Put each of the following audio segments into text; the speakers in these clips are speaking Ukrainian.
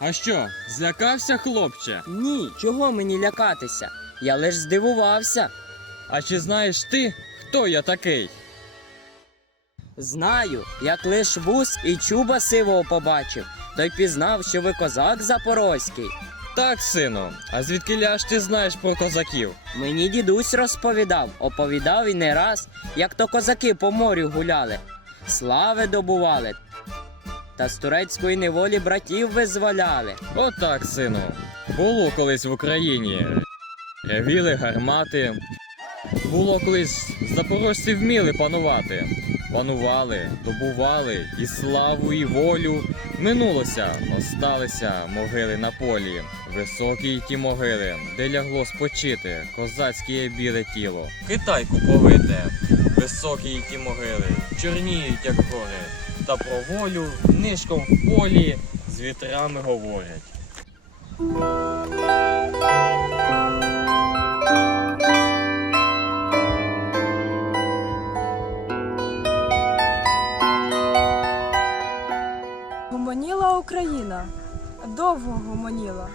А що, злякався, хлопче? Ні, чого мені лякатися? Я лиш здивувався. А чи знаєш ти, хто я такий? Знаю, як лиш вус і чуба сивого побачив, то й пізнав, що ви козак запорозький. Так, сину, а звідки ж ти знаєш про козаків? Мені дідусь розповідав, оповідав і не раз, як то козаки по морю гуляли, слави добували, та з турецької неволі братів визволяли. Отак, сину. Було колись в Україні. Віли гармати. Було колись запорожці вміли панувати. Панували, добували і славу, і волю. Минулося, осталися могили на полі. Високі й ті могили, де лягло спочити козацьке біле тіло. Китайку повите, високі й ті могили, чорніють, як гори. Та про волю нишком в полі з вітрами говорять. Україна, довго гомоніла,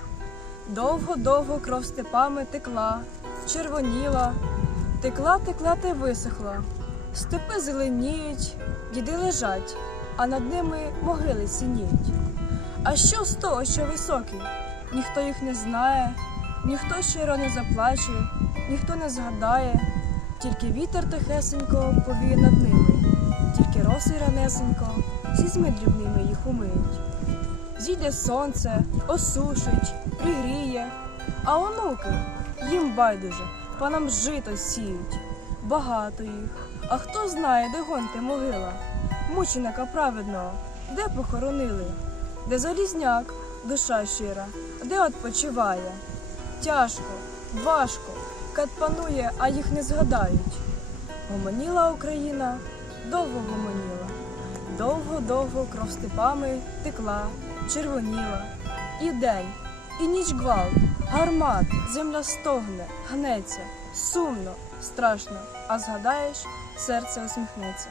довго-довго кров степами текла, червоніла, текла, текла та й висохла. Степи зеленіють, діди лежать, а над ними могили сініють. А що з того, що високі? Ніхто їх не знає, ніхто щиро не заплаче, ніхто не згадає, тільки вітер тихесенько повіє над ними, тільки роси ранесенько сізьми дрібними їх умиють. Зійде сонце, осушить, пригріє, а онуки їм байдуже, панам жито сіють. Багато їх. А хто знає, де гонти могила? Мученика праведного, де похоронили? Де залізняк, душа щира, де odpoчиває? Тяжко, важко, кат панує, а їх не згадають. Гомоніла Україна, довго гомоніла. Довго-довго кров степами текла, червоніла. І день, і ніч гвалт, гармат, земля стогне, гнеться, сумно, страшно, а згадаєш, серце усміхнеться.